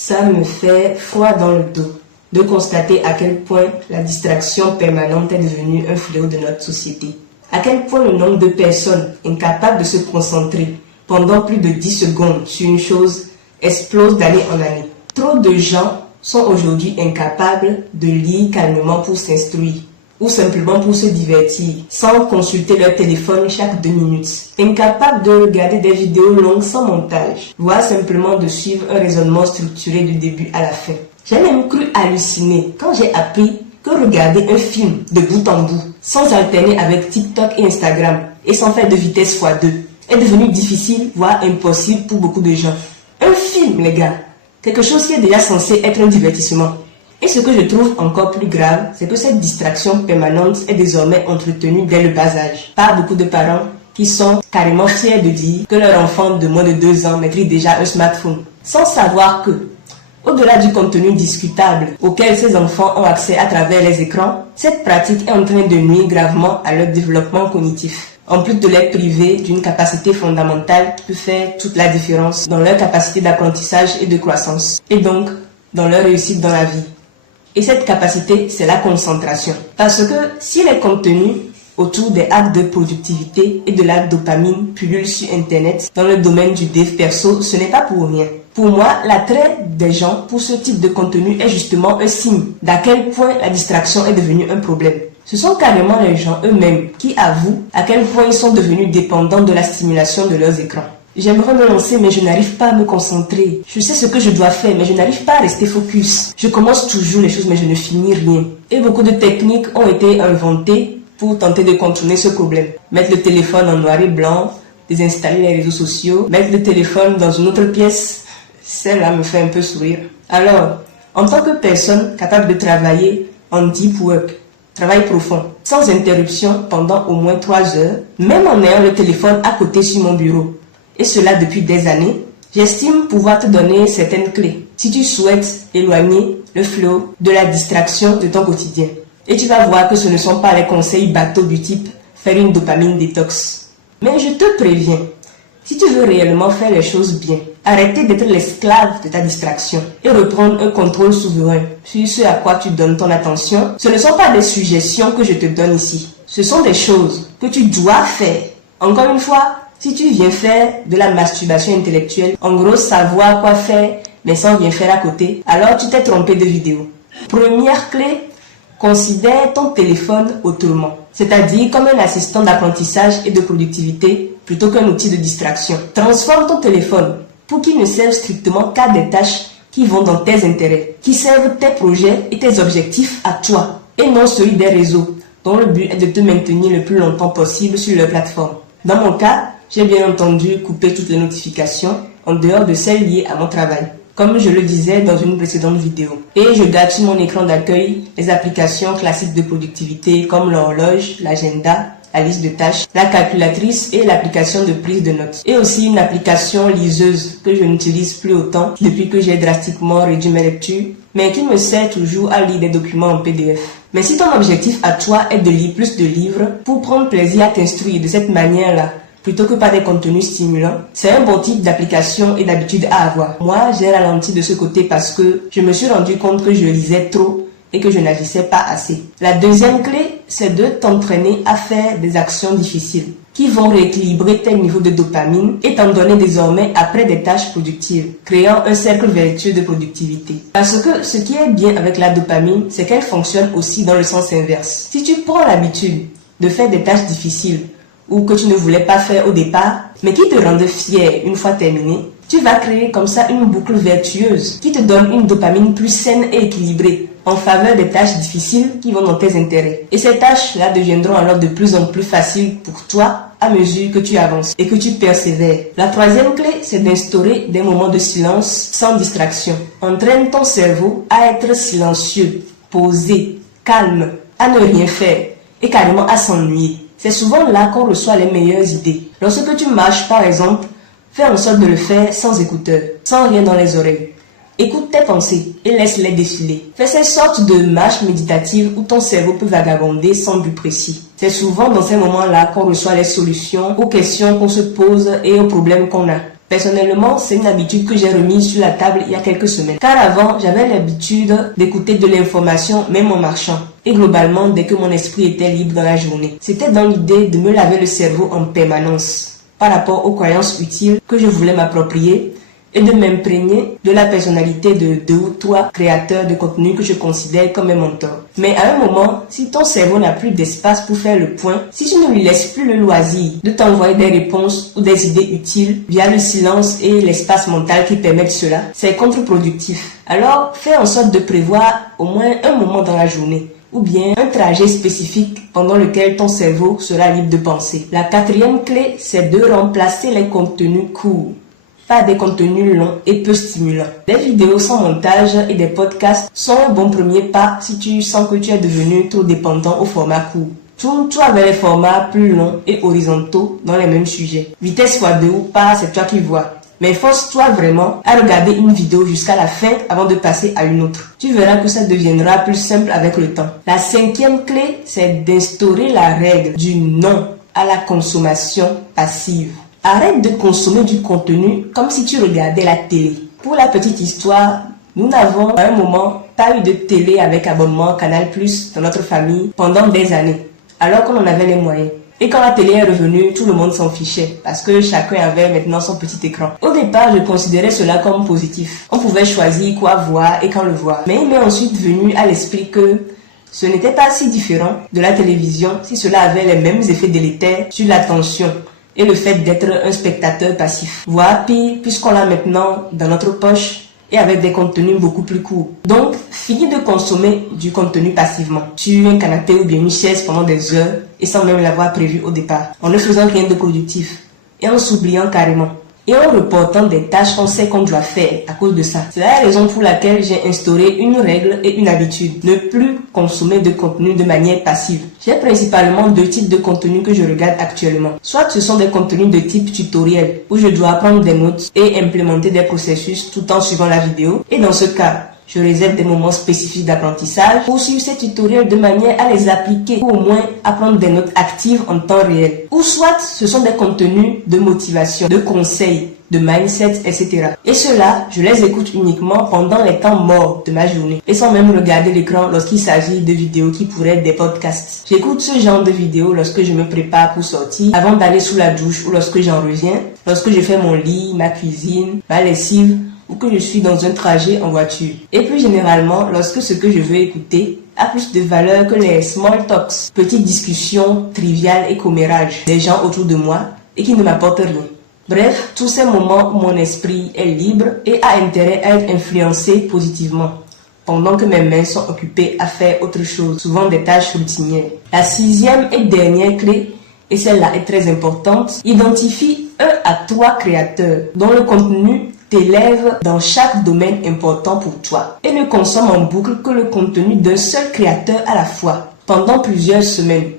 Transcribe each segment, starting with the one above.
Ça me fait froid dans le dos de constater à quel point la distraction permanente est devenue un fléau de notre société. À quel point le nombre de personnes incapables de se concentrer pendant plus de 10 secondes sur une chose explose d'année en année. Trop de gens sont aujourd'hui incapables de lire calmement pour s'instruire ou simplement pour se divertir, sans consulter leur téléphone chaque 2 minutes. Incapables de regarder des vidéos longues sans montage, voire simplement de suivre un raisonnement structuré du début à la fin. J'ai même cru halluciner quand j'ai appris que regarder un film de bout en bout, sans alterner avec TikTok et Instagram, et sans faire de vitesse x2, est devenu difficile, voire impossible pour beaucoup de gens. Un film, les gars, quelque chose qui est déjà censé être un divertissement. Et ce que je trouve encore plus grave, c'est que cette distraction permanente est désormais entretenue dès le bas âge par beaucoup de parents qui sont carrément fiers de dire que leur enfant de moins de 2 ans maîtrise déjà un smartphone, sans savoir que, au-delà du contenu discutable auquel ces enfants ont accès à travers les écrans, cette pratique est en train de nuire gravement à leur développement cognitif, en plus de les priver d'une capacité fondamentale qui peut faire toute la différence dans leur capacité d'apprentissage et de croissance, et donc dans leur réussite dans la vie. Et cette capacité, c'est la concentration. Parce que si les contenus autour des hacks de productivité et de la dopamine pullulent sur Internet dans le domaine du dev perso, ce n'est pas pour rien. Pour moi, l'attrait des gens pour ce type de contenu est justement un signe d'à quel point la distraction est devenue un problème. Ce sont carrément les gens eux-mêmes qui avouent à quel point ils sont devenus dépendants de la stimulation de leurs écrans. J'aimerais me lancer mais je n'arrive pas à me concentrer. Je sais ce que je dois faire mais je n'arrive pas à rester focus. Je commence toujours les choses mais je ne finis rien. Et beaucoup de techniques ont été inventées pour tenter de contourner ce problème. Mettre le téléphone en noir et blanc, désinstaller les réseaux sociaux, mettre le téléphone dans une autre pièce. Celle-là me fait un peu sourire. Alors, en tant que personne capable de travailler en deep work, travail profond, sans interruption pendant au moins 3 heures, même en ayant le téléphone à côté sur mon bureau, et cela depuis des années, j'estime pouvoir te donner certaines clés si tu souhaites éloigner le flot de la distraction de ton quotidien. Et tu vas voir que ce ne sont pas les conseils bateaux du type faire une dopamine détox. Mais je te préviens, si tu veux réellement faire les choses bien, arrêter d'être l'esclave de ta distraction et reprendre un contrôle souverain sur ce à quoi tu donnes ton attention, ce ne sont pas des suggestions que je te donne ici. Ce sont des choses que tu dois faire. Encore une fois, si tu viens faire de la masturbation intellectuelle, en gros savoir quoi faire mais sans rien faire à côté, alors tu t'es trompé de vidéo. Première clé, considère ton téléphone autrement, c'est-à-dire comme un assistant d'apprentissage et de productivité plutôt qu'un outil de distraction. Transforme ton téléphone pour qu'il ne serve strictement qu'à des tâches qui vont dans tes intérêts, qui servent tes projets et tes objectifs à toi, et non celui des réseaux, dont le but est de te maintenir le plus longtemps possible sur leur plateforme. Dans mon cas, j'ai bien entendu couper toutes les notifications en dehors de celles liées à mon travail, comme je le disais dans une précédente vidéo. Et je garde sur mon écran d'accueil les applications classiques de productivité comme l'horloge, l'agenda, la liste de tâches, la calculatrice et l'application de prise de notes. Et aussi une application liseuse que je n'utilise plus autant depuis que j'ai drastiquement réduit mes lectures, mais qui me sert toujours à lire des documents en PDF. Mais si ton objectif à toi est de lire plus de livres pour prendre plaisir à t'instruire de cette manière-là, plutôt que par des contenus stimulants, c'est un bon type d'application et d'habitude à avoir. Moi, j'ai ralenti de ce côté parce que je me suis rendu compte que je lisais trop et que je n'agissais pas assez. La deuxième clé, c'est de t'entraîner à faire des actions difficiles qui vont rééquilibrer tes niveaux de dopamine et t'en donner désormais après des tâches productives, créant un cercle vertueux de productivité. Parce que ce qui est bien avec la dopamine, c'est qu'elle fonctionne aussi dans le sens inverse. Si tu prends l'habitude de faire des tâches difficiles ou que tu ne voulais pas faire au départ, mais qui te rendent fier une fois terminé, tu vas créer comme ça une boucle vertueuse qui te donne une dopamine plus saine et équilibrée en faveur des tâches difficiles qui vont dans tes intérêts. Et ces tâches-là deviendront alors de plus en plus faciles pour toi à mesure que tu avances et que tu persévères. La troisième clé, c'est d'instaurer des moments de silence sans distraction. Entraîne ton cerveau à être silencieux, posé, calme, à ne rien faire et carrément à s'ennuyer. C'est souvent là qu'on reçoit les meilleures idées. Lorsque tu marches par exemple, fais en sorte de le faire sans écouteurs, sans rien dans les oreilles. Écoute tes pensées et laisse-les défiler. Fais ces sortes de marches méditatives où ton cerveau peut vagabonder sans but précis. C'est souvent dans ces moments-là qu'on reçoit les solutions aux questions qu'on se pose et aux problèmes qu'on a. Personnellement, c'est une habitude que j'ai remise sur la table il y a quelques semaines. Car avant, j'avais l'habitude d'écouter de l'information même en marchant. Et globalement, dès que mon esprit était libre dans la journée. C'était dans l'idée de me laver le cerveau en permanence par rapport aux croyances utiles que je voulais m'approprier et de m'imprégner de la personnalité de 2 ou 3 créateurs de contenu que je considère comme mes mentors. Mais à un moment, si ton cerveau n'a plus d'espace pour faire le point, si tu ne lui laisses plus le loisir de t'envoyer des réponses ou des idées utiles via le silence et l'espace mental qui permettent cela, c'est contre-productif. Alors, fais en sorte de prévoir au moins un moment dans la journée ou bien un trajet spécifique pendant lequel ton cerveau sera libre de penser. La 4e clé, c'est de remplacer les contenus courts par des contenus longs et peu stimulants. Des vidéos sans montage et des podcasts sont un bon premier pas si tu sens que tu es devenu trop dépendant au format court. Tourne-toi vers les formats plus longs et horizontaux dans les mêmes sujets. Vitesse x2 ou pas, c'est toi qui vois. Mais force-toi vraiment à regarder une vidéo jusqu'à la fin avant de passer à une autre. Tu verras que ça deviendra plus simple avec le temps. La 5e clé, c'est d'instaurer la règle du non à la consommation passive. Arrête de consommer du contenu comme si tu regardais la télé. Pour la petite histoire, nous n'avons à un moment pas eu de télé avec abonnement Canal+ dans notre famille pendant des années, alors qu'on en avait les moyens. Et quand la télé est revenue, tout le monde s'en fichait parce que chacun avait maintenant son petit écran. Au départ, je considérais cela comme positif. On pouvait choisir quoi voir et quand le voir. Mais il m'est ensuite venu à l'esprit que ce n'était pas si différent de la télévision si cela avait les mêmes effets délétères sur l'attention et le fait d'être un spectateur passif. Voire pire, puisqu'on l'a maintenant dans notre poche et avec des contenus beaucoup plus courts. Donc, finis de consommer du contenu passivement, sur un canapé ou bien une chaise pendant des heures et sans même l'avoir prévu au départ, en ne faisant rien de productif et en s'oubliant carrément. Et en reportant des tâches qu'on sait qu'on doit faire à cause de ça. C'est la raison pour laquelle j'ai instauré une règle et une habitude. Ne plus consommer de contenu de manière passive. J'ai principalement 2 types de contenus que je regarde actuellement. Soit ce sont des contenus de type tutoriel, où je dois prendre des notes et implémenter des processus tout en suivant la vidéo. Et dans ce cas, je réserve des moments spécifiques d'apprentissage pour suivre ces tutoriels de manière à les appliquer ou au moins à prendre des notes actives en temps réel. Ou soit ce sont des contenus de motivation, de conseils, de mindset, etc. Et ceux-là, je les écoute uniquement pendant les temps morts de ma journée et sans même regarder l'écran lorsqu'il s'agit de vidéos qui pourraient être des podcasts. J'écoute ce genre de vidéos lorsque je me prépare pour sortir, avant d'aller sous la douche ou lorsque j'en reviens, lorsque je fais mon lit, ma cuisine, ma lessive, ou que je suis dans un trajet en voiture. Et plus généralement, lorsque ce que je veux écouter a plus de valeur que les small talks, petites discussions triviales et commérages des gens autour de moi et qui ne m'apportent rien. Bref, tous ces moments où mon esprit est libre et a intérêt à être influencé positivement, pendant que mes mains sont occupées à faire autre chose, souvent des tâches routinières. La 6e et dernière clé, et celle-là est très importante, identifie un à 3 créateurs dont le contenu t'élève dans chaque domaine important pour toi et ne consomme en boucle que le contenu d'un seul créateur à la fois pendant plusieurs semaines,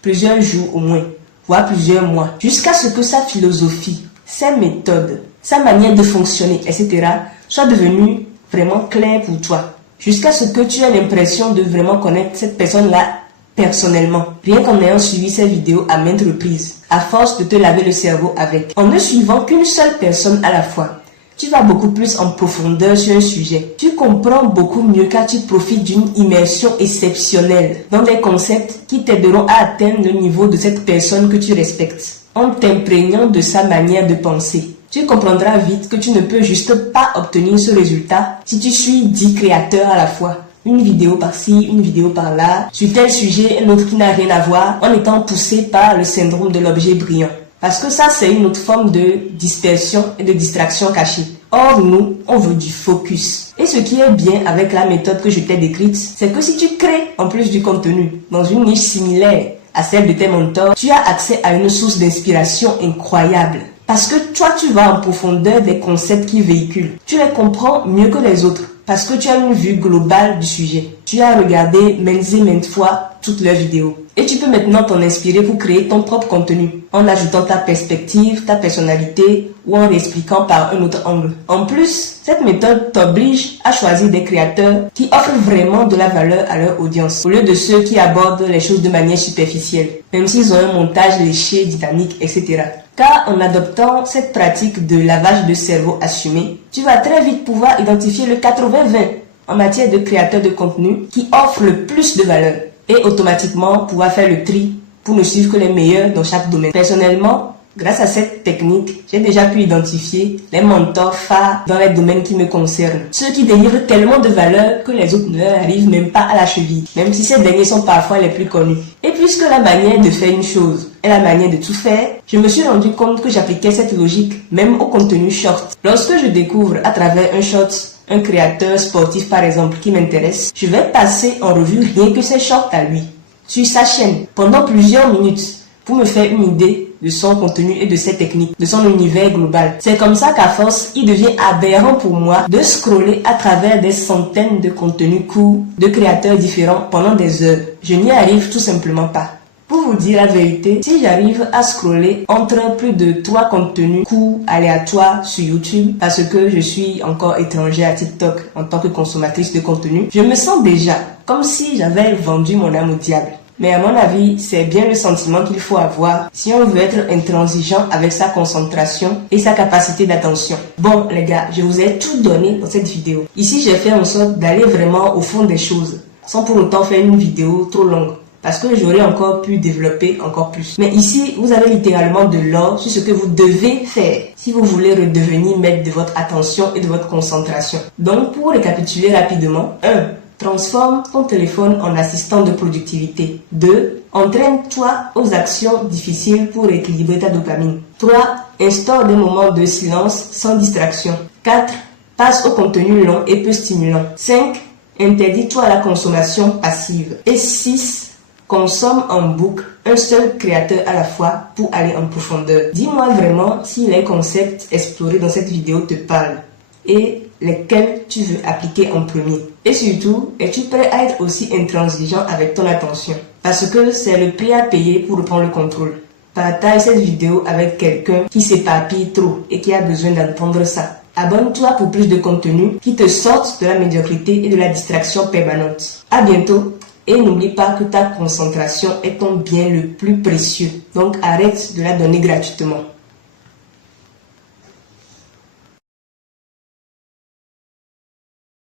plusieurs jours au moins, voire plusieurs mois, jusqu'à ce que sa philosophie, ses méthodes, sa manière de fonctionner, etc. soit devenue vraiment claire pour toi, jusqu'à ce que tu aies l'impression de vraiment connaître cette personne-là personnellement, rien qu'en ayant suivi ces vidéos à maintes reprises, à force de te laver le cerveau avec, en ne suivant qu'une seule personne à la fois. Tu vas beaucoup plus en profondeur sur un sujet. Tu comprends beaucoup mieux car tu profites d'une immersion exceptionnelle dans des concepts qui t'aideront à atteindre le niveau de cette personne que tu respectes. En t'imprégnant de sa manière de penser, tu comprendras vite que tu ne peux juste pas obtenir ce résultat si tu suis 10 créateurs à la fois. Une vidéo par-ci, une vidéo par-là, sur tel sujet, un autre qui n'a rien à voir, en étant poussé par le syndrome de l'objet brillant. Parce que ça, c'est une autre forme de dispersion et de distraction cachée. Or, nous, on veut du focus. Et ce qui est bien avec la méthode que je t'ai décrite, c'est que si tu crées, en plus du contenu, dans une niche similaire à celle de tes mentors, tu as accès à une source d'inspiration incroyable. Parce que toi, tu vas en profondeur des concepts qu'ils véhiculent. Tu les comprends mieux que les autres. parce que tu as une vue globale du sujet. Tu as regardé maintes et maintes fois toutes leurs vidéos. Et tu peux maintenant t'en inspirer pour créer ton propre contenu, en ajoutant ta perspective, ta personnalité ou en l'expliquant par un autre angle. En plus, cette méthode t'oblige à choisir des créateurs qui offrent vraiment de la valeur à leur audience, au lieu de ceux qui abordent les choses de manière superficielle, même s'ils ont un montage léché, dynamique, etc. Car en adoptant cette pratique de lavage de cerveau assumé, tu vas très vite pouvoir identifier le 80-20 en matière de créateurs de contenu qui offrent le plus de valeur et automatiquement pouvoir faire le tri pour ne suivre que les meilleurs dans chaque domaine. Personnellement, grâce à cette technique, j'ai déjà pu identifier les mentors phares dans les domaines qui me concernent. Ceux qui délivrent tellement de valeur que les autres ne leur arrivent même pas à la cheville, même si ces derniers sont parfois les plus connus. Et puisque la manière de faire une chose est la manière de tout faire, je me suis rendu compte que j'appliquais cette logique même au contenu short. Lorsque je découvre à travers un short un créateur sportif par exemple qui m'intéresse, je vais passer en revue rien que ses shorts à lui, sur sa chaîne, pendant plusieurs minutes, pour me faire une idée de son contenu et de ses techniques, de son univers global. C'est comme ça qu'à force, il devient aberrant pour moi de scroller à travers des centaines de contenus courts de créateurs différents pendant des heures. Je n'y arrive tout simplement pas. Pour vous dire la vérité, si j'arrive à scroller entre plus de 3 contenus courts aléatoires sur YouTube, parce que je suis encore étrangère à TikTok en tant que consommatrice de contenu, je me sens déjà comme si j'avais vendu mon âme au diable. Mais à mon avis, c'est bien le sentiment qu'il faut avoir si on veut être intransigeant avec sa concentration et sa capacité d'attention. Bon les gars, je vous ai tout donné dans cette vidéo. Ici, j'ai fait en sorte d'aller vraiment au fond des choses, sans pour autant faire une vidéo trop longue, parce que j'aurais encore pu développer encore plus. Mais ici, vous avez littéralement de l'or sur ce que vous devez faire si vous voulez redevenir maître de votre attention et de votre concentration. Donc, pour récapituler rapidement, 1. Transforme ton téléphone en assistant de productivité. 2. Entraîne-toi aux actions difficiles pour équilibrer ta dopamine. 3. Instaure des moments de silence sans distraction. 4. Passe au contenu long et peu stimulant. 5. Interdis-toi la consommation passive. Et 6. Consomme en boucle un seul créateur à la fois pour aller en profondeur. Dis-moi vraiment si les concepts explorés dans cette vidéo te parlent et lesquels tu veux appliquer en premier. Et surtout, es-tu prêt à être aussi intransigeant avec ton attention? Parce que c'est le prix à payer pour reprendre le contrôle. Partage cette vidéo avec quelqu'un qui s'éparpille trop et qui a besoin d'entendre ça. Abonne-toi pour plus de contenu qui te sortent de la médiocrité et de la distraction permanente. À bientôt et n'oublie pas que ta concentration est ton bien le plus précieux. Donc arrête de la donner gratuitement.